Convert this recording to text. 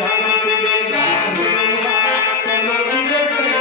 I'm gonna be the come on, come on, come on,